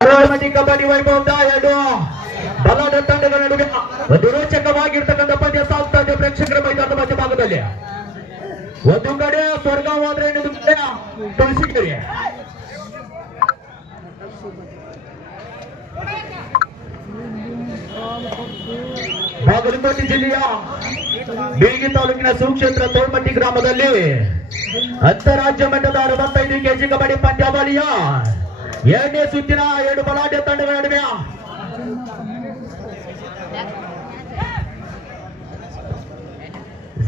ಕಬಡ್ಡಿ ವೈಭವದ ಎರಡು ಬಲದ ತಂಡಗಳ ನಡುವೆ ಒಂದು ರೋಚಕವಾಗಿರ್ತಕ್ಕಂಥ ಪಂದ್ಯ ಸಾಗ್ತಾ ಇದೆ ಪ್ರೇಕ್ಷಕರ ಮೈದಾನದ ಮಧ್ಯಭಾಗದಲ್ಲಿ. ಒಂದು ಕಡೆ ಸ್ವರ್ಗಾವ್ ಆದ್ರೆ ಇನ್ನೊಂದು ಕಡೆ ತುಳಸಿಕೆರೆ. ಬಾಗಲಕೋಟೆ ಜಿಲ್ಲೆಯ ಬೇಗಿ ತಾಲೂಕಿನ ಸುಕ್ಷೇತ್ರ ತೋಳ್ಮಟ್ಟಿ ಗ್ರಾಮದಲ್ಲಿ ಅಂತಾರಾಜ್ಯ ಮಟ್ಟದ 65 ಕೆಜಿ ಕಬಡ್ಡಿ ಪಂದ್ಯಾವಳಿಯ ಎರಡನೇ ಸುತ್ತಿನ ಎರಡು ಬಲಾಢ್ಯ ತಂಡಗಳ ನಡುವೆ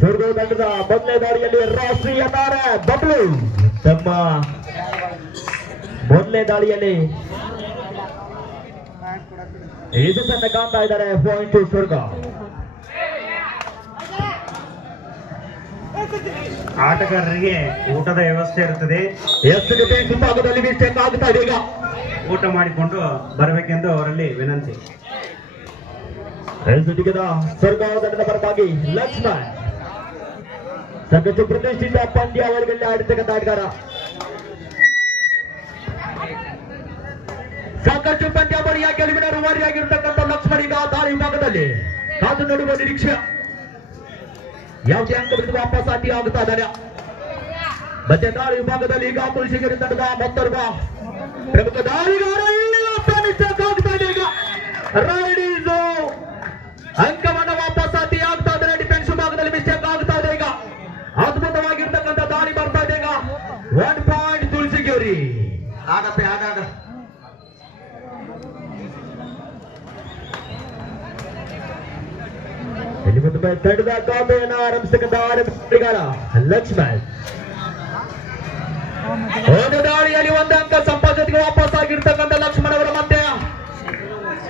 ಸ್ವರ್ಗ ತಂಡದ ಮೊದಲನೇ ದಾಳಿಯಲ್ಲಿ ರಾಷ್ಟ್ರೀಯ ತಾರೆ ಬಬ್ಲು ತಮ್ಮ ಮೊದಲನೇ ದಾಳಿಯಲ್ಲಿ ಯಶಸ್ಸನ್ನು ಕಾಣ್ತಾ ಇದ್ದಾರೆ. ಪಾಯಿಂಟ್ ಸ್ವರ್ಗ. ಆಟಗಾರರಿಗೆ ಊಟದ ವ್ಯವಸ್ಥೆ ಇರುತ್ತದೆ. ಎಷ್ಟು ಜೊತೆ ಹಿಂಭಾಗದಲ್ಲಿ ಮಿಸ್ಟೇಕ್ ಆಗ್ತಾ ಇದೆ. ಈಗ ಊಟ ಮಾಡಿಕೊಂಡು ಬರಬೇಕೆಂದು ಅವರಲ್ಲಿ ವಿನಂತಿ. ಸ್ವರ್ಗಾವ ತಂಡದ ಪರವಾಗಿ ಲಕ್ಷ್ಮಣ್ ಸಾಕಷ್ಟು ಪ್ರತಿಷ್ಠಿತ ಪಂದ್ಯಾವಳಿಗಳಲ್ಲಿ ಆಡಿರ್ತಕ್ಕಂಥ ಆಟಗಾರ. ಸಾಕಷ್ಟು ಪಂದ್ಯಾವಳಿಯ ಗೆಲುವಿನ ರೂವಾರಿಯಾಗಿರ್ತಕ್ಕಂಥ ಲಕ್ಷ್ಮಣ್ ಈಗ ದಾಳಿ ವಿಭಾಗದಲ್ಲಿ ಕಾದು ನೋಡುವ ನಿರೀಕ್ಷೆ. ಯಾವುದೇ ಅಂಕ ಬಿಟ್ಟು ವಾಪಸ್ ಆಟಿ ಆಗುತ್ತಾ ಇದ್ದಾರೆ. ಮತ್ತೆ ದಾಳಿ ವಿಭಾಗದಲ್ಲಿ ಈಗ ತುಳಸಿಗೆರೆ ತಂಡದ ಮತ್ತೊಬ್ಬ ಪ್ರಮುಖ ದಾಳಿಗಾರ ಆಗ್ತಾ ಇದೆ. ಈಗ ರೈಡೀಸು ಅಂಕವನ್ನು ವಾಪಸ್ ಆಟಿ ಆಗ್ತಾ ಇದ್ದಾರೆ. ಡಿಫೆನ್ಸ್ ವಿಭಾಗದಲ್ಲಿ ಮಿಸ್ಟೇಕ್ ಆಗ್ತಾ ಇದೆ. ಈಗ ಅದ್ಭುತವಾಗಿರ್ತಕ್ಕಂಥ ದಾಳಿ ಬರ್ತಾ ಇದೆ. ಈಗ 1 ಪಾಯಿಂಟ್ ತುಳಸಿಗೆರೆ. ಆಡಪ್ಪೆ ಆಡ ತಂಡದ ಕಾಪೆಯನ್ನು ಆರಂಭಿಸತಕ್ಕಂಥ ಆರಂಭಿಗಾರ ಲಕ್ಷ್ಮಣ್. ಒಂದು ದಾಳಿಯಲ್ಲಿ ಒಂದು ಅಂಕ ಸಂಪಾದನೆಗೆ ವಾಪಸ್ ಆಗಿರ್ತಕ್ಕಂಥ ಲಕ್ಷ್ಮಣ್ ಅವರ ಮತ್ತೆ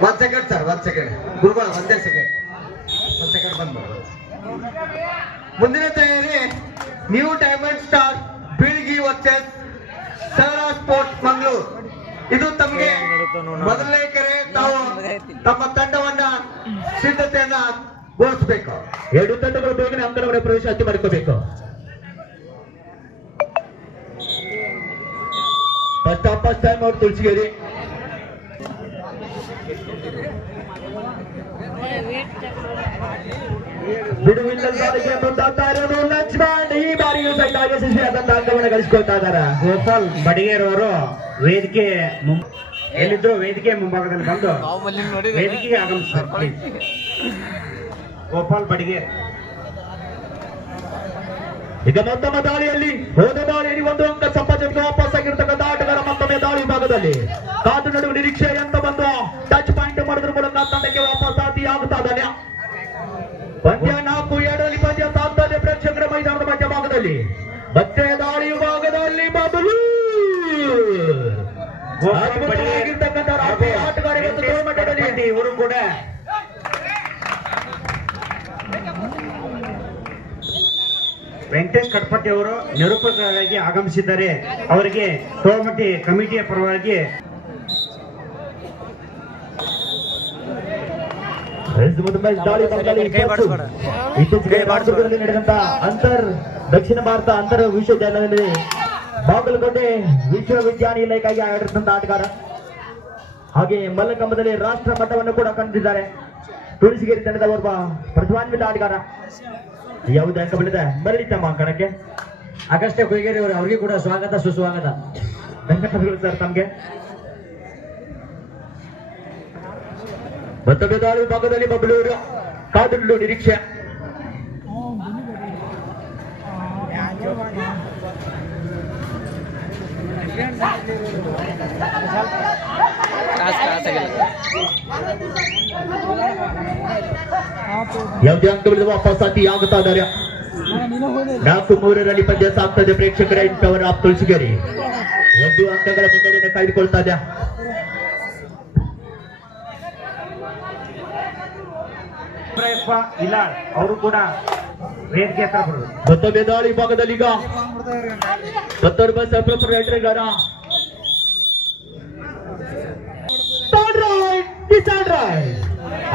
1 ಸೆಕೆಂಡ್ ಸರ್, 1 ಸೆಕೆಂಡ್ ಗುರುಗಳು, 1 ಸೆಕೆಂಡ್ ಬಂದು ಮುಂದಿನ ತಯಾರಿ new diamond star Bilgi versus sir sports Mangaluru. ಇದು ತಮಗೆ ಮೊದಲನೇ ಕರೆ. ತಾವು ತಮ್ಮ ತಂಡವನ್ನ ಸಿದ್ಧತೆಯನ್ನ ಘೋಷಿಸಬೇಕು. ಎರಡು ತಂಡಗಳು ಬೇಗನೆ ಅಂಕಣವರ ಪ್ರವೇಶ ಹತ್ತಿ ಮಾಡಿಕೋಬೇಕು. ಫಸ್ಟ್ ಟೈಮ್ ಅವ್ರು ತುಳಸಿಗೆರೆ ಬಿಡುವಿಲ್ಲದೆ ಮುಂದಾಗ್ತಾ ಇರೋದು ಲಕ್ಷ್ಮಣ್. ಈ ಬಾರಿಯೂ ಸಹಿತ ಯಶಸ್ವಿಯಾದಂತ ಅಂಕವನ್ನು ಗಳಿಸಿಕೊಳ್ತಾ ಇದ್ದಾರೆ. ಗೋಪಾಲ್ ಬಡಿಗೇರ್ ಅವರು ವೇದಿಕೆ ಎಲ್ಲಿದ್ರು ವೇದಿಕೆ ಮುಂಭಾಗದಲ್ಲಿ ಬಂದು ವೇದಿಕೆಗೆ ಆಗಮಿಸ್ತಾರೆ. ಗೋಪಾಲ್ ಬಡಿಗೇರ್ ಈಗ ಮತ್ತೊಮ್ಮೆ ದಾಳಿಯಲ್ಲಿ ಹೋದ ದಾಳಿಯಲ್ಲಿ ಒಂದು ಅಂಕ ಸಂಪಾದನೆಗೆ ವಾಪಸ್ ಆಗಿರ್ತಕ್ಕಂಥ ಆಟಗಾರ ಮತ್ತೊಮ್ಮೆ ದಾಳಿ ವಿಭಾಗದಲ್ಲಿ ಕಾದು ನಡುವೆ ನಿರೀಕ್ಷೆ ಅಂತ ಬಂದು ಟಚ್ ಪಾಯಿಂಟ್ ಮಾಡೋದ್ರ ಮೂಲಕ ತಂಡಕ್ಕೆ ವಾಪಸ್ ಆತಿ ಆಗುತ್ತಾ ಇದ್ದಾನೆ. ಪಂದ್ಯ 4-2 ಪಂದ್ಯ ಸಾಗ್ತಾ ಇದೆ ಪ್ರೇಕ್ಷಕರ ಮೈದಾನದ ಮಧ್ಯಭಾಗದಲ್ಲಿ. ಮತ್ತೆ ದಾಳಿ ವಿಭಾಗದಲ್ಲಿ ಬದಲು ಆಗಿರ್ತಕ್ಕಂಥ ಆಟಗಾರರಿಗೆ ಇವರು ಕೂಡ ವೆಂಕಟೇಶ್ ಕಟ್ಪಟ್ಟಿ ಅವರು ನಿರೂಪಕರಾಗಿ ಆಗಮಿಸಿದ್ದಾರೆ. ಅವರಿಗೆ ತೋಳ್ಮಟ್ಟಿ ಕಮಿಟಿಯ ಪರವಾಗಿ ಇತ್ತೀಚೆಗೆ ನಡೆದಂತ ದಕ್ಷಿಣ ಭಾರತ ಅಂತರ್ ವಿಶ್ವವಿದ್ಯಾಲಯದಲ್ಲಿ ಬಾಗಲಕೋಟೆ ವಿಶ್ವವಿದ್ಯಾನಿಲಯಕ್ಕಾಗಿ ಆಡಿದಂತ ಆಟಗಾರ. ಹಾಗೆ ಮಲ್ಲಕಂಬದಲ್ಲಿ ರಾಷ್ಟ್ರ ಮಟ್ಟವನ್ನು ಕೂಡ ಕಂಡಿದ್ದಾರೆ. ತುಳಸಿಗೆರೆ ತಂಡದ ಒಬ್ಬ ಪ್ರತಿಭಾನ್ವಿತ ಆಟಗಾರ. ಯಾವುದೇ ಅಂಕ ಬೆಳೆದ ಮರಳಿ ತಮ್ಮ ಅಂಕಣಕ್ಕೆ ಅಗಸ್ತ್ಯ ಕೊಯ್ಗೇರಿ ಅವರು, ಅವರಿಗೆ ಕೂಡ ಸ್ವಾಗತ ಸುಸ್ವಾಗತ. ಧನ್ಯವಾದಗಳು ಸರ್ ತಮಗೆ. ಮತ್ತೊಂದು ದಾಳಿ ವಿಭಾಗದಲ್ಲಿ ಬಬ್ಲೂರು ಕಾದುಳ್ಳು ನಿರೀಕ್ಷೆ. ಯಾವುದೇ ಅಂಕ ಬೆಳೆದ ವಾಪಸ್ ಆತಿ ಆಗುತ್ತಾ ಇದ್ದಾರೆ. 4-3 ಪಂದ್ಯ ಸಾಗ್ತದೆ ಪ್ರೇಕ್ಷಕರ ಇಂಟವರ್ ಆಫ್ ತುಳಸಿಗೆರೆ. 1 ಅಂಕಗಳ ಮುನ್ನಡೆಯನ್ನು ಕಾಯ್ದುಕೊಳ್ತಾ ಇದೆ. ಇಲಾಳ್ ಅವರು ಕೂಡ ವೇದಿಕೆ ಹತ್ರ ಬರುವುದು. ಮತ್ತೊಮ್ಮೆ ದಾಳಿ ಭಾಗದಲ್ಲಿ ಈಗ ಮತ್ತೊಬ್ಬ ಸಪ್ರೈಟರ್ಗಾರ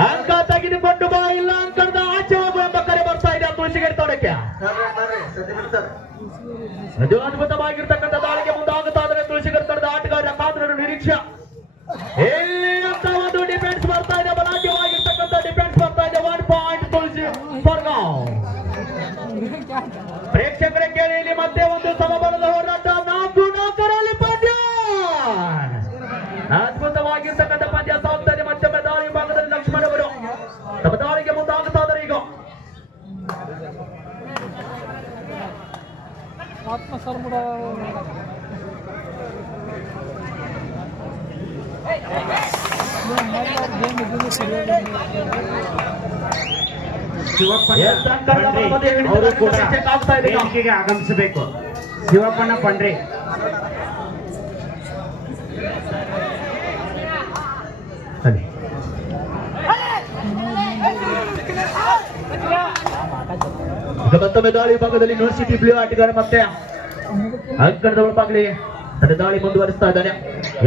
ಅಂಕ ತೆಗೆದುಕೊಂಡು ಬಾ, ಇಲ್ಲ ಅಂಕದ ಆಚೆ ಹೋಗುವ ಎಂಬ ಕರೆ ಬರ್ತಾ ಇದೆ ತುಳಸಿಗೆರೆ ತೋಟಕ್ಕೆ. ಅದು ಅದ್ಭುತವಾಗಿರ್ತಕ್ಕಂಥ ದಾಳಿಗೆ ಮುಂದಾಗುತ್ತಾ ಇದ್ದಾರೆ ತುಳಸಿಗೆರೆ ತಂಡದ ಆಟಗಾರ. ಕಾದು ನಿರೀಕ್ಷೆ ಪ್ರೇಕ್ಷಕರೇ ಕೇಳಿ ಇಲ್ಲಿ ಮತ್ತೆ ಒಂದು ಸಮಬಲದ ಹೋರಾಟ 4-4ರಲ್ಲಿ ಪಂದ್ಯ ಅದ್ಭುತವಾಗಿರ್ತಕ್ಕಂಥ ಪಂದ್ಯ ಸಾಗ್ತದೆ ಮತ್ತೊಮ್ಮೆ ದಾಳಿ ಭಾಗದಲ್ಲಿ ಲಕ್ಷ್ಮಣ್ ಅವರು ತಮ್ಮ ದಾಳಿಗೆ ಮುಂದಾಗುತ್ತಾ ಇದ್ದಾರೆ ಈಗ ಅವರು ಕೂಡ ವೇದಿಕೆಗೆ ಆಗಮಿಸಬೇಕು. ಶಿವಪ್ಪಣ್ಣ ಪಂಡ್ರೆ ಈಗ ಮತ್ತೊಮ್ಮೆ ದಾಳಿ ಭಾಗದಲ್ಲಿ ಯೂನಿವರ್ಸಿಟಿ ಬ್ಲೂ ಆಟಗಾರ ಮತ್ತೆ ಅಂಕಣದ ಒಳಪಾಗ್ಲಿ ತನ್ನ ದಾಳಿ ಮುಂದುವರಿಸ್ತಾ ಇದ್ದಾನೆ.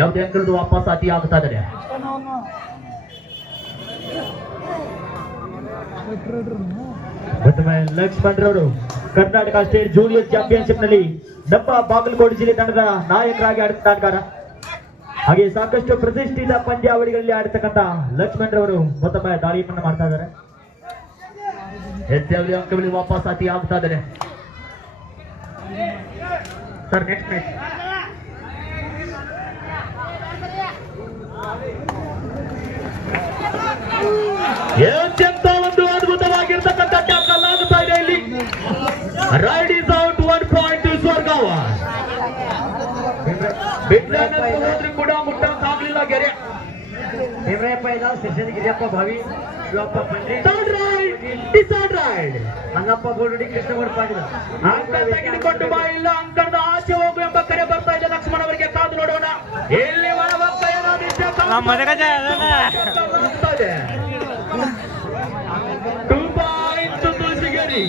ಯಾವುದೇ ಅಂಕಣದ ವಾಪಸ್ ಅತಿ ಆಗ್ತಾ ಇದ್ದಾನೆ. ಮತ್ತೊಮ್ಮೆ ಲಕ್ಷ್ಮಣ್ ರವರು ಕರ್ನಾಟಕ ಸ್ಟೇಟ್ ಜೂನಿಯರ್ ಚಾಂಪಿಯನ್ಶಿಪ್ ನಲ್ಲಿ ನಮ್ಮ ಬಾಗಲಕೋಟೆ ಜಿಲ್ಲೆ ತಂಡದ ನಾಯಕರಾಗಿ ಆಡುತ್ತಾ ಆಟಗಾರ ಹಾಗೆ ಸಾಕಷ್ಟು ಪ್ರತಿಷ್ಠಿತ ಪಂದ್ಯಾವಳಿಗಳಲ್ಲಿ ಆಡತಕ್ಕಂತ ಲಕ್ಷ್ಮಣ್ ರವರು ಮತ್ತೊಮ್ಮೆ ದಾಳಿಯನ್ನು ಮಾಡ್ತಾ ಇದ್ದಾರೆ. ಹೆಚ್ಚಾಗಿ ಅಂಕಗಳಿಗೆ ವಾಪಸ್ ಅತಿ ಆಗ್ತಾ ಇದ್ದಾರೆ. ಸರ್ ನೆಕ್ಸ್ಟ್ ಮ್ಯಾಚ್ ಎಂತ ಒಂದು ಅದ್ಭುತವಾಗಿರ್ತಕ್ಕಂಥ ಟ್ಯಾಕಲ್ ಆಗುತ್ತಾ ಇದೆ ಇಲ್ಲಿ. Raid is out 1 point to ಸ್ವರ್ಗಾವ. ಹೋದ್ರೂ ಕೂಡ ಮುಟ್ಟಕ್ಕಾಗ್ಲಿಲ್ಲ ಗೆರೆ. ದೇವರಪ್ಪ ಇದಾವ ಸೆಷನ್ ಗಿರಿಯಪ್ಪ ಭಾವಿ ಶಿವಪ್ಪ ಪಂಡ್ರೆ ಹಂಗಪ್ಪ ಗೋಲ್ಡಿ ಕೃಷ್ಣಗೌಡ ಪಾಟೀಲ ಅಂಕ ತೆಗೆದುಕೊಂಡು ಬಾ ಇಲ್ಲ ಅಂಕಣದ ಆಚೆ ಹೋಗು ಎಂಬ ಕರೆ ಬರ್ತಾ ಇದೆ. ಲಕ್ಷ್ಮಣ್ ಅವರಿಗೆ ಕಾದು ನೋಡೋಣ. ಎಲ್ಲಿ ಒಳಬರ್ತಾ ಏನಾದಿಷ್ಟ 2 ಪಾಯಿಂಟ್ ತುಳಸಿಗೇರಿ.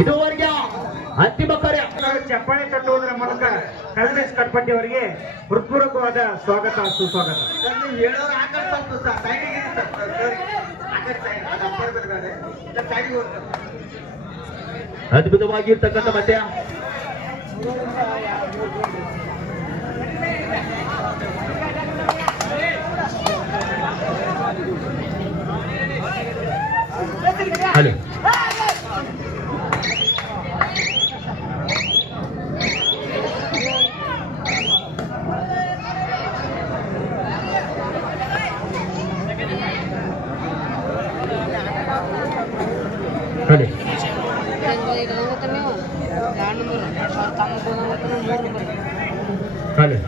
ಇದುವರೆಗೆ ಅಂತಿಮ ಕಾರ್ಯ. ಚಪ್ಪಾಳೆ ತಟ್ಟುವುದರ ಮೂಲಕ ಕಲ್ಮೇಶ್ ಕಟ್ಪಟ್ಟಿ ಅವರಿಗೆ ಹೃತ್ಪೂರ್ವಕವಾದ ಸ್ವಾಗತ ಸುಸ್ವಾಗತ. ಅದ್ಭುತವಾಗಿರ್ತಕ್ಕಂಥ ಮಧ್ಯ ಹಲೋ ಹಲೋ ಹಲೋ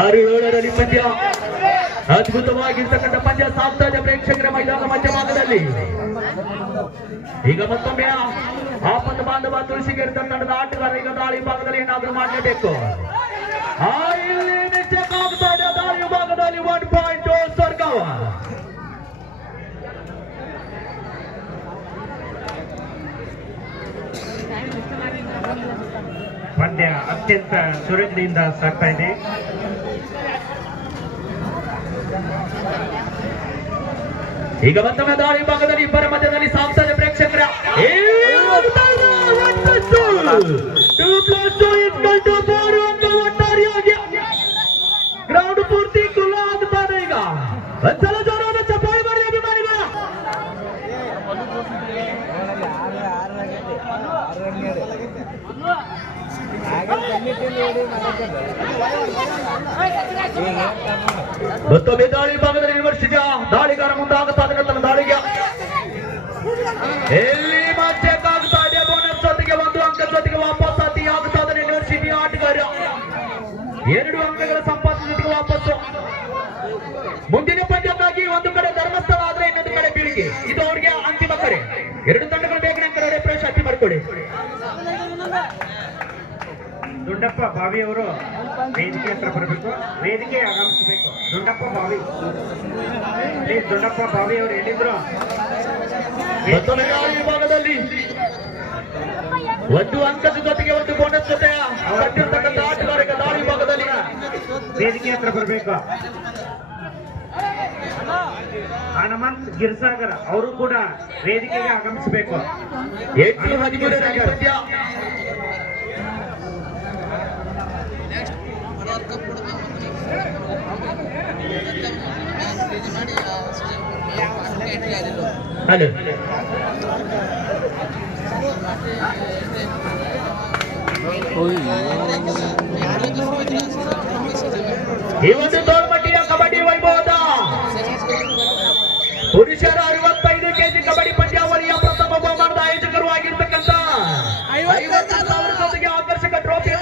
ಆರು ಏಳರಲ್ಲಿ ಪಂದ್ಯ ಅದ್ಭುತವಾಗಿರ್ತಕ್ಕಂಥ ಪಂದ್ಯ ಸಾಗ್ತಾ ಇದೆ ಪ್ರೇಕ್ಷಕರ ಮೈದಾನ ಮಧ್ಯಭಾಗದಲ್ಲಿ. ಈಗ ಮತ್ತೊಮ್ಮೆ ಆಪತ್ತು ಬಾಂಧವ ತುಳಸಿಗೇರಿ ತಂಡದ ಆಟಗಾರ ಈಗ ದಾಳಿ ಭಾಗದಲ್ಲಿ ಏನಾದ್ರೂ ಮಾಡಲೇಬೇಕು. ಇಲ್ಲಿ ನಿಶ್ಚಯಕ್ಕಾಗ್ತಾ ಇದೆ ದಾಳಿ ಭಾಗದಲ್ಲಿ 1 ಪಾಯಿಂಟ್ ಸ್ವರ್ಗಾವ. ಪಂದ್ಯ ಅತ್ಯಂತ ಸುರಕ್ಷತೆಯಿಂದ ಸಾಗ್ತಾ ಇದೆ. ಈಗ ಮತ್ತೊಮ್ಮೆ ದಾಳಿ ಭಾಗದಲ್ಲಿ ಇಬ್ಬರ ಮಧ್ಯದಲ್ಲಿ ಸಾಗ್ತಾ ಇದೆ ಪ್ರೇಕ್ಷಕರ. 2+2 ಒಟ್ಟಾರೆಯಾಗಿ ಗ್ರೌಂಡ್ ಪೂರ್ತಿ ಕುಲ್ಲ ಆಗ್ತಾ ಇದೆ. ಈಗ ಒಂದ್ಸಲ ಜೋರಾದ ಚಪ್ಪಾಳೆ ಮಾಡಿ ಅಭಿಮಾನಿಗಳ. ಮತ್ತೊಮ್ಮೆ ದಾಳಿ ಭಾಗದಲ್ಲಿ ಯೂನಿವರ್ಸಿಟಿಯ ದಾಳಿಗಾರ ಮುಂದಾಗುತ್ತಾ ಇದ್ದಾರೆ ತನ್ನ ದಾಳಿಗೆ. ಎಲ್ಲಿ ಮಧ್ಯಕ್ಕಾಗ್ತಾ ಇದೆ ಬೋನಸ್ ಜೊತೆಗೆ 1 ಅಂಕ ಜೊತೆಗೆ ವಾಪಸ್ ಅತಿ ಆಗ್ತಾ ಇದ್ದಾರೆ ಯೂನಿವರ್ಸಿಟಿಯ ಆಟಗಾರ. 2 ಅಂಕಗಳ ಸಂಪಾದನೆ ಜೊತೆಗೆ ವಾಪಸ್ಸು. ಮುಂದಿನ ಪಂದ್ಯಕ್ಕಾಗಿ ಒಂದು ಕಡೆ ಧರ್ಮಸ್ಥಳ ಆದ್ರೆ ಇನ್ನೊಂದು ಕಡೆ ಬೀಳಿಗೆ. ಇದು ಅವರಿಗೆ ಅಂತಿಮ ಕರೆ. 2 ತಂಡಗಳು ಬೇಗನೆ ಅಂಕ ಪ್ರವೇಶ ಅತಿ ಮಾಡಿಕೊಳ್ಳಿ. ದುಂಡಪ್ಪ ಬಾವಿ ಅವರು ವೇದಿಕೆ ಹತ್ರ ಬರಬೇಕು, ವೇದಿಕೆ ಆಗಮಿಸಬೇಕು. ದುಂಡಪ್ಪ ಬಾವಿ ಅವರು ಎಲ್ಲಿದ್ರು? ವಿಭಾಗದಲ್ಲಿ 1 ಅಂಕದ ಜೊತೆಗೆ 1 ಬೋನಸ್ ಜೊತೆ ಕಟ್ಟಿರ್ತಕ್ಕಂಥ ಆಟಗಾರ ದಾಳಿ ಭಾಗದಲ್ಲಿ ವೇದಿಕೆ ಹತ್ರ ಬರಬೇಕು. ಹನುಮಂತ್ ಗಿರ್ಸಾಗರ್ ಅವರು ಕೂಡ ವೇದಿಕೆಗೆ ಆಗಮಿಸಬೇಕು. 8-13 ಪಂದ್ಯ. ಹಲೋ ಈ ಒಂದು ತೋಳ್ಮಟ್ಟಿಯ ಕಬಡ್ಡಿ ವೈಭವದ ಪುರುಷರ 65 ಕೆಜಿ ಕಬಡ್ಡಿ ಪಂದ್ಯಾವಳಿಯ ಪ್ರಥಮ ಬಹುಮಾನದ ಆಯೋಜಕರು ಆಗಿರ್ತಕ್ಕಂಥ 50,000 ಜೊತೆಗೆ ಆಕರ್ಷಕ ಟ್ರೋಫಿ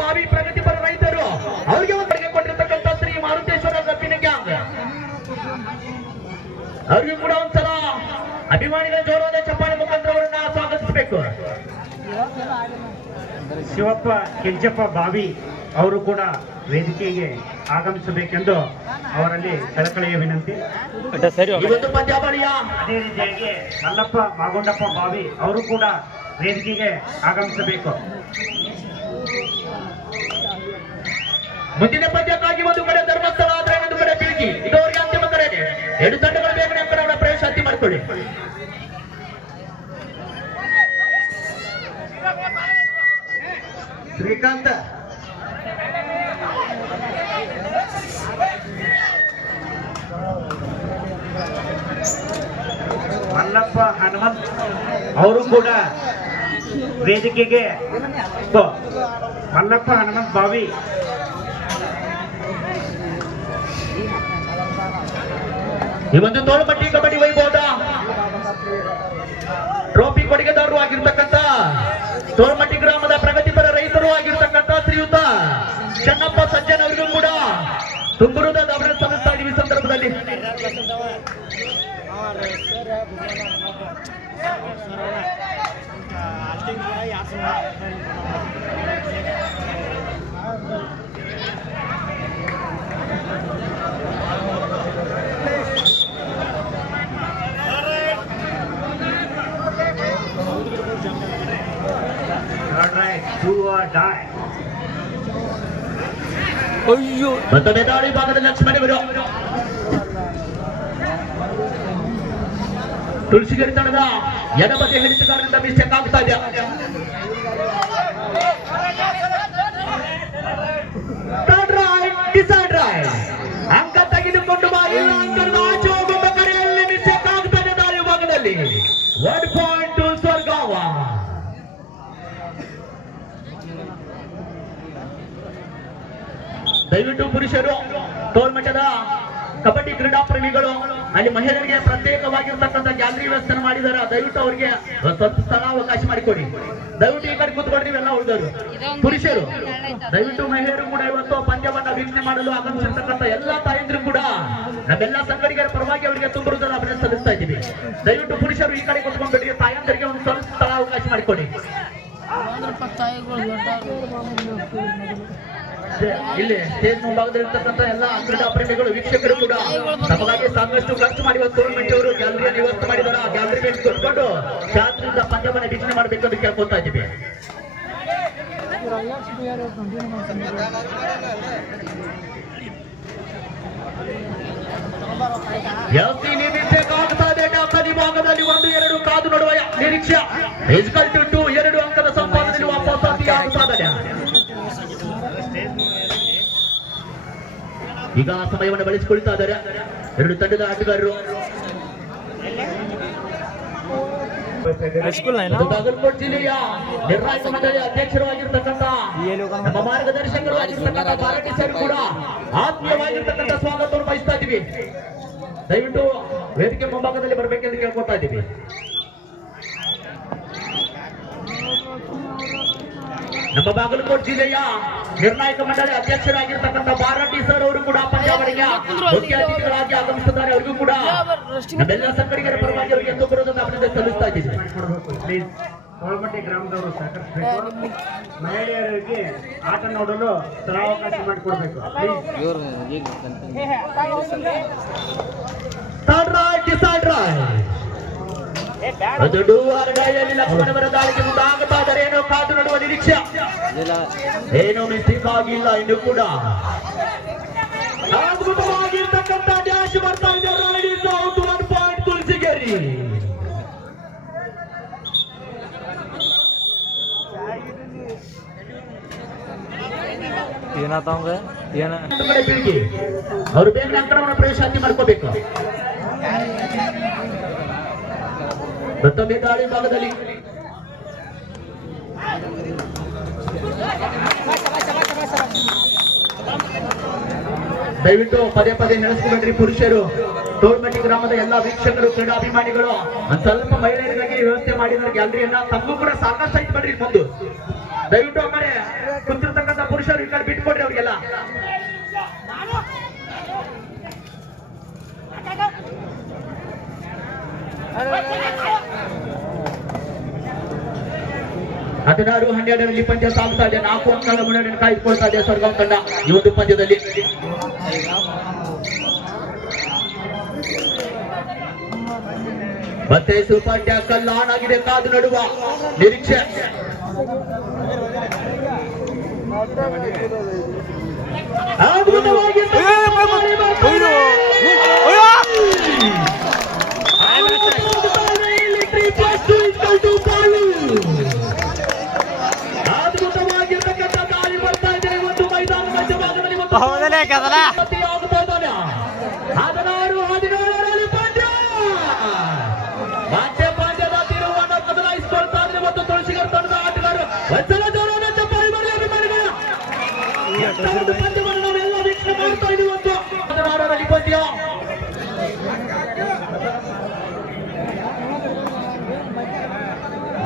ಭಾವಿ ಪ್ರಗತಿಪರ ರೈತರು ಅವರಿಗೆ ಒಂದು ಕೊಟ್ಟಿರ್ತಕ್ಕಂಥ ಶ್ರೀ ಮಾರುತೇಶ್ವರ ಕಬ್ಬಿನ ಗ್ಯಾಂಗ್ ಅವ್ರಿಗೂ ಕೂಡ ಒಂದ್ಸಲ ಅಭಿಮಾನಿಗಳ ಜೋರಾದ ಚಪ್ಪಾಳೆ ಮುಖಾಂತರ ಅವರನ್ನ ಸ್ವಾಗತಿಸಬೇಕು. ಶಿವಪ್ಪ ಕೆಂಚಪ್ಪ ಬಾವಿ ಅವರು ಕೂಡ ವೇದಿಕೆಗೆ ಆಗಮಿಸಬೇಕೆಂದು ಅವರಲ್ಲಿ ಕಳಕಳಿಯ ವಿನಂತಿ. ಈ ಒಂದು ಪಂದ್ಯಾವಳಿಯ ಅದೇ ರೀತಿಯಾಗಿ ಮಲ್ಲಪ್ಪ ಮಾಗೊಂಡಪ್ಪ ಬಾವಿ ಅವರು ಕೂಡ ವೇದಿಕೆಗೆ ಆಗಮಿಸಬೇಕು. ಮುಂದಿನ ಪಂದ್ಯಕ್ಕಾಗಿ ಒಂದು ಕಡೆ ಧರ್ಮಸ್ಥಳ ಆದ್ರೆ ಒಂದು ಕಡೆ ಬೀಳ್ಗಿ, ಇದು ಅವರಿಗೆ ಅಂತಿಮ ಕರೆ. ಎರಡು ತಂಡಗಳು ಬೇಗನೆ ಅವರ ಪ್ರವೇಶ ಹತ್ತಿ ಮಾಡಿಕೊಳ್ಳಿ. ಶ್ರೀಕಾಂತ ಮಲ್ಲಪ್ಪ ಹನುಮಂತ್ ಅವರು ಕೂಡ ವೇದಿಕೆಗೆ ಮಲ್ಲಪ್ಪ ಹನುಮಂತ್ ಬಾವಿ ಈ ಒಂದು ತೋಳ್ಮಟ್ಟಿ ಕಬಡ್ಡಿ ವೈಭವದ ಟ್ರೋಫಿ ಕೊಡುಗೆದಾರರು ಆಗಿರ್ತಕ್ಕಂಥ ತೋಳ್ಮಟ್ಟಿ ಗ್ರಾಮದ ಪ್ರಗತಿಪರ ರೈತರು ಆಗಿರ್ತಕ್ಕಂಥ ಶ್ರೀಯುತ ಚನ್ನಪ್ಪ ಸಜ್ಜನ್ ಅವರಿಗೂ ಕೂಡ ತುಂಬುರುದ ಗಮನ ಸಲ್ಲಿಸ್ತಾ ಇದೀವಿ. ಸಂದರ್ಭದಲ್ಲಿ ಮತ್ತೊಮ್ಮೆ ದಾಳಿ ಭಾಗದಲ್ಲಿ ಲಕ್ಷ್ಮಣ ಇವರು ತುಳಸಿಗಿರಿ ತಂಡದ ಎಡಬದಿ ಹಿಡಿತಗಾರರಿಂದ ಮಿಸ್ಟೇಕ್ ಆಗ್ತಾ ಇದೆ. ಅಂಕ ತೆಗೆದುಕೊಂಡು ಅಂಕದ ಆಚೆ ಹೋಗುವ ಕರೆಯಲ್ಲಿ ಮಿಸ್ಟೇಕ್ ಆಗ್ತಾ ಇದೆ. ದಾಳಿ ಭಾಗದಲ್ಲಿ 1.2 ಸ್ವರ್ಗಾವ. ದಯವಿಟ್ಟು ಪುರುಷರು ತೋಳ್ಮಟ್ಟದ ಕಬಡ್ಡಿ ಕ್ರೀಡಾ ಪ್ರೇಮಿಗಳು ಅಲ್ಲಿ ಮಹಿಳೆಯರಿಗೆ ಪ್ರತ್ಯೇಕವಾಗಿರ್ತಕ್ಕಂಥ ಗ್ಯಾಲರಿ ವ್ಯವಸ್ಥೆ ಮಾಡಿದಾರೆ. ದಯವಿಟ್ಟು ಅವರಿಗೆ ಸ್ವಲ್ಪ ಸ್ಥಳಾವಕಾಶ ಮಾಡಿಕೊಡಿ. ದಯವಿಟ್ಟು ಈ ಕಡೆ ಕೂತ್ಕೊಂಡು ನೀವೆಲ್ಲ ಉಳಿದವರು ಪುರುಷರು ದಯವಿಟ್ಟು ಮಹಿಳೆಯರು ಕೂಡ ಇವತ್ತು ಪಂದ್ಯವನ್ನ ವೀಕ್ಷಣೆ ಮಾಡಲು ಆಗಮಿಸಿರ್ತಕ್ಕಂಥ ಎಲ್ಲಾ ತಾಯಂದಿರು ಕೂಡ ನಮ್ಮೆಲ್ಲ ಸಂಘಟಕರ ಪರವಾಗಿ ಅವರಿಗೆ ತುಂಬುವುದನ್ನು ಅಭಿನಂದನೆ ಸಲ್ಲಿಸ್ತಾ ಇದ್ದೀವಿ. ದಯವಿಟ್ಟು ಪುರುಷರು ಈ ಕಡೆ ಕೂತ್ಕೊಂಡು ತಾಯಂದಿರಿಗೆ ಒಂದು ಸ್ವಲ್ಪ ಸ್ಥಳಾವಕಾಶ ಮಾಡಿಕೊಡಿ. ಇಲ್ಲಿ ಸ್ಟೇಜ್ ಮುಂಭಾಗದಲ್ಲಿರ್ತಕ್ಕಂಥ ಎಲ್ಲ ಕ್ರೀಡಾ ಪ್ರೇಮಿಗಳು ವೀಕ್ಷಕರು ಕೂಡ ನಮಗಾಗಿ ಸಾಕಷ್ಟು ಖರ್ಚು ಮಾಡಿ ಟೂರ್ನಮೆಂಟ್ ಅವರು ಗ್ಯಾಲರಿಯನ್ನು ವ್ಯವಸ್ಥೆ ಮಾಡಿದಾರೆ. ಆ ಗ್ಯಾಲರಿ ಮೇಲೆ ಕೂತ್ಕೊಂಡು ಶಾಂತಿಯಿಂದ ಪಂದ್ಯವನ್ನು ವೀಕ್ಷಣೆ ಮಾಡಬೇಕು ಅಂತ ಕೇಳ್ಕೊತಾ ಇದ್ದೀವಿ. ಬೇಕಾಗ್ತಾ ಇದೆ. ಡಾಕ್ಟರ್ ಭಾಗದಲ್ಲಿ 1-2 ಕಾದು ನೋಡುವ ನಿರೀಕ್ಷೆ. 2 ಅಂಕದ ಸಂಪಾದನೆ ವಾಪಸ್ ಆಗ್ತಾ ಇದೆ. ಈಗ ಸಮಯವನ್ನು ಬಳಸಿಕೊಳ್ತಾ ಇದ್ದಾರೆ ಎರಡು ತಂಡದ ಆಟಗಾರರು. ಬಾಗಲಕೋಟೆ ಜಿಲ್ಲೆಯ ನಿರ್ಣಾಯಕ ಮಂಡಳಿ ಅಧ್ಯಕ್ಷರಾಗಿರ್ತಕ್ಕಂಥ ನಮ್ಮ ಮಾರ್ಗದರ್ಶಕರು ಆಗಿರ್ತಕ್ಕಂಥ ಭಾರತಿ ಸರ್ ಕೂಡ ಆತ್ಮೀಯವಾಗಿರ್ತಕ್ಕಂಥ ಸ್ವಾಗತವನ್ನು ಬಯಸ್ತಾ ಇದ್ದೀವಿ. ದಯವಿಟ್ಟು ವೇದಿಕೆ ಮುಂಭಾಗದಲ್ಲಿ ಬರಬೇಕೆಂದು ಕೇಳ್ಕೊತಾ ಇದ್ದೀವಿ. ನಮ್ಮ ಬಾಗಲಕೋಟೆ ಜಿಲ್ಲೆಯ ನಿರ್ಣಾಯಕ ಮಂಡಳಿ ಅಧ್ಯಕ್ಷರಾಗಿರ್ತಕ್ಕಂಥ ಭಾರತಿ ಸರ್ ಅವರು ಕೂಡ ಪಂದ್ಯಾವಳಿಗೆ ಮುಖ್ಯ ಅತಿಥಿಗಳಾಗಿ ಆಗಮಿಸುತ್ತಾರೆ. ಅವರಿಗೂ ಕೂಡ ನಮ್ಮೆಲ್ಲ ಸಂಘಟಕರ ಪರವಾಗಿ ಅವರಿಗೆ ತುಂಬುವುದನ್ನು ಅಭಿನಂದನೆ ಸಲ್ಲಿಸ್ತಾ ಇದ್ದೀವಿ. ತೋಳ್ಮಟ್ಟಿ ಗ್ರಾಮದವರು ಸಹಕರಿಸಬೇಕು. ಮಹಿಳೆಯರಿಗೆ ಆಟ ನೋಡಲು ಸ್ಥಳಾವಕಾಶ ಮಾಡಿಕೊಡ್ಬೇಕು. ಅದು ಡೂವಾರಗಾಯಲ್ಲಿ ಲಕ್ಷ್ಮಣವರ ದಾಳಿಗೆ ಮುಂದಾಗುತ್ತಾ ಇದ್ದಾರೆ. ಏನೋ ಕಾದು ನೋಡುವ ನಿರೀಕ್ಷೆ. ಏನೋ ಮಿಸ್ಟೇಕ್ ಆಗಿಲ್ಲ. ಇನ್ನು ಕೂಡ ಅದ್ಭುತವಾಗಿರ್ತಕ್ಕಂಥ ಏನಾತವಂಗ ಏನ ಒಂದು ಕಡೆ ಬೀಳ್ಗಿ ಅವರು ಬೇಗನೆ ಅಂಕಣವನ್ನು ಪ್ರವೇಶಾತಿ ಮಾಡ್ಕೋಬೇಕು. ಮತ್ತೊಮ್ಮೆ ದಾಳಿ ಭಾಗದಲ್ಲಿ ದಯವಿಟ್ಟು ಪದೇ ಪದೇ ನಡೆಸ್ಕೊಬೇಡ್ರಿ ಪುರುಷರು. ಟೋಲ್ಮಟ್ಟಿ ಗ್ರಾಮದ ಎಲ್ಲಾ ವೀಕ್ಷಕರು ಕ್ರೀಡಾಭಿಮಾನಿಗಳು ಒಂದ್ ಸ್ವಲ್ಪ ಮಹಿಳೆಯರಿಗಾಗಿ ವ್ಯವಸ್ಥೆ ಮಾಡಿದ್ರೆ ಗ್ಯಾಲರಿಯನ್ನ ತಮಗೂ ಕೂಡ ಸಾಕಷ್ಟು ಐತಿ ಬಿಡ್ರಿ ಮುಂದೆ. ದಯವಿಟ್ಟು ಆಮೇಲೆ ಕುಂತಿರ್ತಕ್ಕಂಥ ಪುರುಷರು ಈ ಕಡೆ ಬಿಟ್ಕೊಡ್ರಿ ಅವ್ರಿಗೆಲ್ಲ. ಹದಿನಾರು 12ರಲ್ಲಿ ಪಂದ್ಯ ಸಾಗ್ತಾ ಇದೆ. 4 ಅಂಕಗಳ ಮುನ್ನಡೆಯನ್ನು ಕಾಯ್ದುಕೊಳ್ತಾ ಇದೆ ಸ್ವರ್ಗಾಂವ್ ತಂಡ ಈ ಒಂದು ಪಂದ್ಯದಲ್ಲಿ. ಮತ್ತೆ ಸೂಪರ್ ಟ್ಯಾಕಲ್ ಆನ್ ಆಗಿದೆ. ಕಾದು ನಡುವ ನಿರೀಕ್ಷೆ. ಅದ್ಭುತವಾಗಿ ಅದ್ಭುತವಾಗಿರ್ತಕ್ಕಂಥ ದಾಳಿ ಬರ್ತಾ ಇದೆ. ಒಂದು ಮೈದಾನ ಮಧ್ಯಭಾಗದಲ್ಲಿ ಹೌದಲೇ ಕದಲ 16-17ರಲ್ಲಿ ಪಂದ್ಯ. ಮತ್ತೆ ಪಂದ್ಯದ ತಿರುವನ್ನು ಬದಲಾಯಿಸಿಕೊಳ್ತಾ ಇದ್ರೆ ಮತ್ತು ತುಳಸಿಗರ ತಂಡದ ಆಟಗಾರರು ಒಂದ್ಸಲ ಜೋರಾದ ಚಪ್ಪಾಳೆ ಮಾಡಿ ಅಭಿಮಾನಿಗಳ ಪಂದ್ಯವನ್ನು ನಾವೆಲ್ಲ ವೀಕ್ಷಣೆ ಮಾಡ್ತಾ ಇದೀವಿ. 16ರಲ್ಲಿ ಪಂದ್ಯ.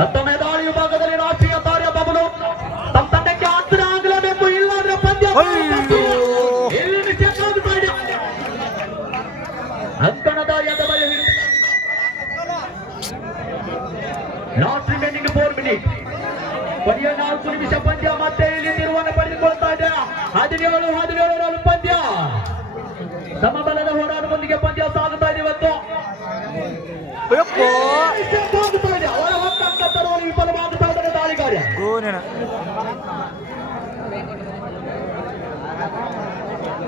ಮತ್ತೊಮ್ಮೆ ದಾಳಿ ವಿಭಾಗದಲ್ಲಿ ರಾಷ್ಟ್ರೀಯ ತಾರೆ ಬಬಲು ತಮ್ಮ ತಂಡಕ್ಕೆ ಹತ್ತಿರ ಆಗಲೇಬೇಕು, ಇಲ್ಲಾಂದ್ರೆ ಪಂದ್ಯ ಇಲ್ಲಿ ಚೆಕ್ ಆಗುತ್ತಾ ಇದೆ. ಅಂಕಣದ ಎದೆಬಲ ಲಾಸ್ಟ್ ರಿಮೈನಿಂಗ್ 4 ಮಿನಿಟ್. ಕೊನೆಯ 4 ನಿಮಿಷ ಪಂದ್ಯ. ಮತ್ತೆ ಇಲ್ಲಿ ತಿರುವನ್ನು ಪಡೆದುಕೊಳ್ತಾ ಇದೆ. 17-17ರಲ್ಲಿ ಪಂದ್ಯ. ಸಮಬಲದ ಹೋರಾಟದೊಂದಿಗೆ ಪಂದ್ಯ ಸಾಗುತ್ತಾ ಇದೆ ಇವತ್ತು. ಅವರ ಹೊತ್ತಂಕ ತರುವಲ್ಲಿ ವಿಫಲವಾಗುತ್ತಾ ಇದ್ದಾರೆ ದಾಳಿಗಾರ.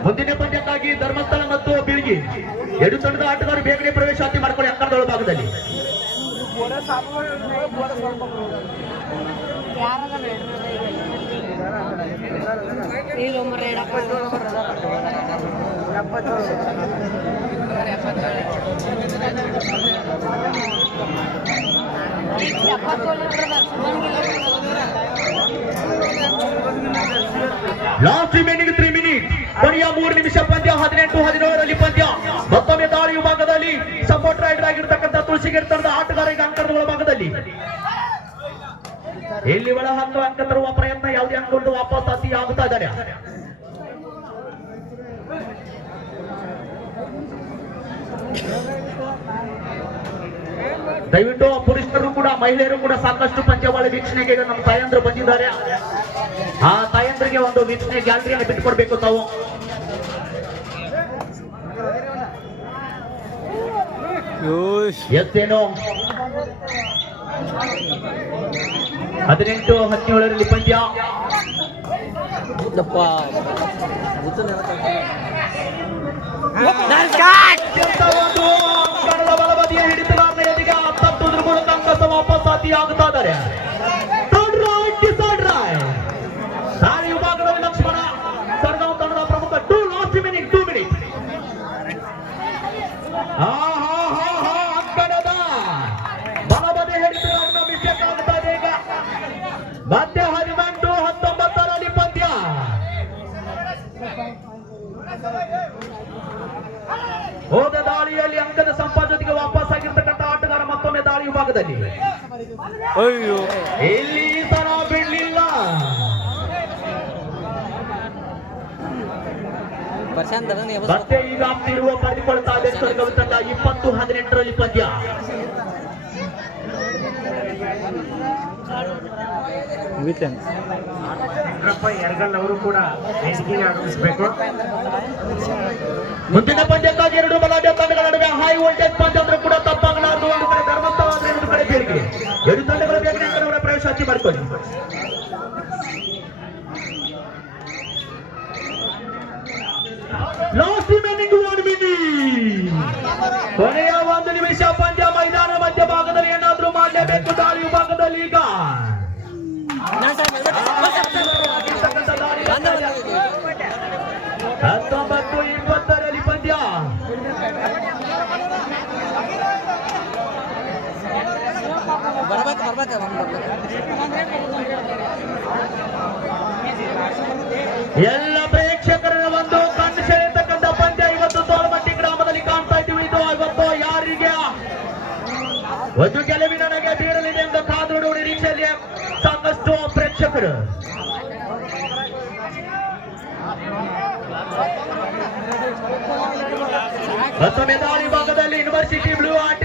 ಮುಂದಿನ ಪಂದ್ಯಕ್ಕಾಗಿ ಧರ್ಮಸ್ಥಳ ಮತ್ತು ಬೀಳ್ಗಿ ಎರಡು ತಂಡದ ಆಟಗಾರರು ಬೇಗನೆ ಪ್ರವೇಶಾತಿ ಮಾಡಿಕೊಳ್ಳಿ ಅಂಕಣದ ಭಾಗದಲ್ಲಿ. Last remaining 3 minute. ಕೊನೆಯ 3 ನಿಮಿಷ ಪಂದ್ಯ. 18-17ರಲ್ಲಿ ಪಂದ್ಯ. ಮತ್ತೊಮ್ಮೆ ದಾಳಿ ವಿಭಾಗದಲ್ಲಿ ಸಪೋರ್ಟ್ ರೈಡರ್ ಆಗಿರ್ತಕ್ಕಂಥ ತುಳಸಿಗೆರೆ ತಂಡದ ಆಟಗಾರ ಈಗ ಅಂಕಣದ ಒಳಭಾಗದಲ್ಲಿ. ಇಲ್ಲಿ ಒಳ 10 ಅಂಕ ತರುವ ಪ್ರಯತ್ನ ಯಾವುದೇ ಅಂಕಗಳು ವಾಪಸ್ ಆತಿ ಆಗುತ್ತಾ ಇದ್ದಾರೆ. ದಯವಿಟ್ಟು ಪುರುಷರು ಕೂಡ ಮಹಿಳೆಯರು ಕೂಡ ಸಾಕಷ್ಟು ಪಂದ್ಯಾವಳಿ ವೀಕ್ಷಣೆಗೆ ನಮ್ಮ ತಾಯಂದ್ರು ಬಂದಿದ್ದಾರೆ. ಆ ತಾಯಂದ್ರಿಗೆ ಒಂದು ವೀಕ್ಷಣೆ ಗ್ಯಾಲರಿಯನ್ನು ಬಿಟ್ಟುಕೊಡ್ಬೇಕು ತಾವು. ಎಷ್ಟೇನು 18-17ರಲ್ಲಿ ಪಂದ್ಯ. ಅಂಕಣದ ಬಲಬದಿಯ ಹಿಡಿತಗಾರನ ಎದೆಗೆ 19 ಮೂಲಕ ಅಂಕ ವಾಪಸ್ ಆತಿ ಆಗುತ್ತಾ ಇದ್ದಾರೆ. ದಾಳಿ ವಿಭಾಗದಲ್ಲಿ ಲಕ್ಷ್ಮಣ ಸ್ವರ್ಗಾಂವ್ ತಂಡದ ಪ್ರಮುಖ 2 ಲಾಸ್ಟ್ ಮಿನಿಟ್ 2 ಮಿನಿಟ್. ಅಂಕಣದ ಬಲಬದಿ ಹಿಡಿತಗಾರನ ಮಿಸ್ಟೇಕ್ ಆಗುತ್ತಾ ಇದೆ ಈಗ. ಮತ್ತೆ 18-19ರಲ್ಲಿ ಪಂದ್ಯ. ಹೋದ ದಾಳಿಯಲ್ಲಿ ಅಂಕದ ಸಂಪಾದನೆಗೆ ವಾಪಸ್ ಆಗಿರ್ತಕ್ಕಂಥ ಆಟಗಾರ ಮತ್ತೊಮ್ಮೆ ದಾಳಿ ವಿಭಾಗದಲ್ಲಿ. ಇಲ್ಲಿ ಈ ಸಲ ಬಿಡ್ಲಿಲ್ಲ. ಮತ್ತೆ ಈಗ ತಿರುವ ಪಡೆದುಕೊಳ್ತಾ ಇದೆ ಸ್ವರ್ಗಾಂವ್ ತಂಡ. 20-18ರಲ್ಲಿ ಪಂದ್ಯ. ಯರ್ಗಲ್ ಅವರು ಕೂಡ ವೇದಿಕೆಗೆ ಆಗಮಿಸಬೇಕು. ಮುಂದಿನ ಪಂದ್ಯಕ್ಕಾಗಿ ಎರಡು ಬಲಾಢ್ಯ ತಂಡಗಳ ನಡುವೆ ಹೈ ವೋಲ್ಟೇಜ್ ಪಂದ್ಯ ಅಂದ್ರೂ ಕೂಡ ತಪ್ಪಾಗಲಾರದು. ಒಂದು ಕಡೆ ಧರ್ಮಸ್ಥಳ ಅಂದ್ರೆ ಒಂದು ಕಡೆ ಬೀಳ್ಗಿ. ಎರಡು ತಂಡಗಳು ಬೇಗನೆ ಅಂಕಣದ ಪ್ರವೇಶಾತಿ ಮಾಡಿಕೊಳ್ಳಿ. Last remaining 1 minute. ಕೊನೆಯ 1 ನಿಮಿಷ ಪಂದ್ಯ. ಮೈದಾನ ಮಧ್ಯಭಾಗದಲ್ಲಿ ಏನಾದ್ರೂ ಮಾಡಲೇಬೇಕು ದಾಳಿ ವಿಭಾಗದಲ್ಲಿ ಈಗ. 19-20ರಲ್ಲಿ ಪಂದ್ಯ. ಎಲ್ಲ ಪ್ರೇಕ್ಷಕರ ಒಂದು ಕಣ್ಣು ಸೆಳೆಯತಕ್ಕಂಥ ಪಂದ್ಯ ಇವತ್ತು ತೋಳಮಟ್ಟಿ ಗ್ರಾಮದಲ್ಲಿ ಕಾಣ್ತಾ ಇದ್ದೀವಿ. ಇದು ಇವತ್ತು ಯಾರಿಗೆ ಒಂದು ಗೆಲುವಿನ ನನಗೆ ಬೀಳಲಿದೆ ಎಂದು ಕಾದು ನೋಡುವ ನಿರೀಕ್ಷೆಯಲ್ಲಿ ಸಾಕಷ್ಟು ಪ್ರೇಕ್ಷಕರು. ಮತ್ತೊಮ್ಮೆ ದಾಳಿ ಭಾಗದಲ್ಲಿ ಯೂನಿವರ್ಸಿಟಿ ಬ್ಲೂ ಆಟ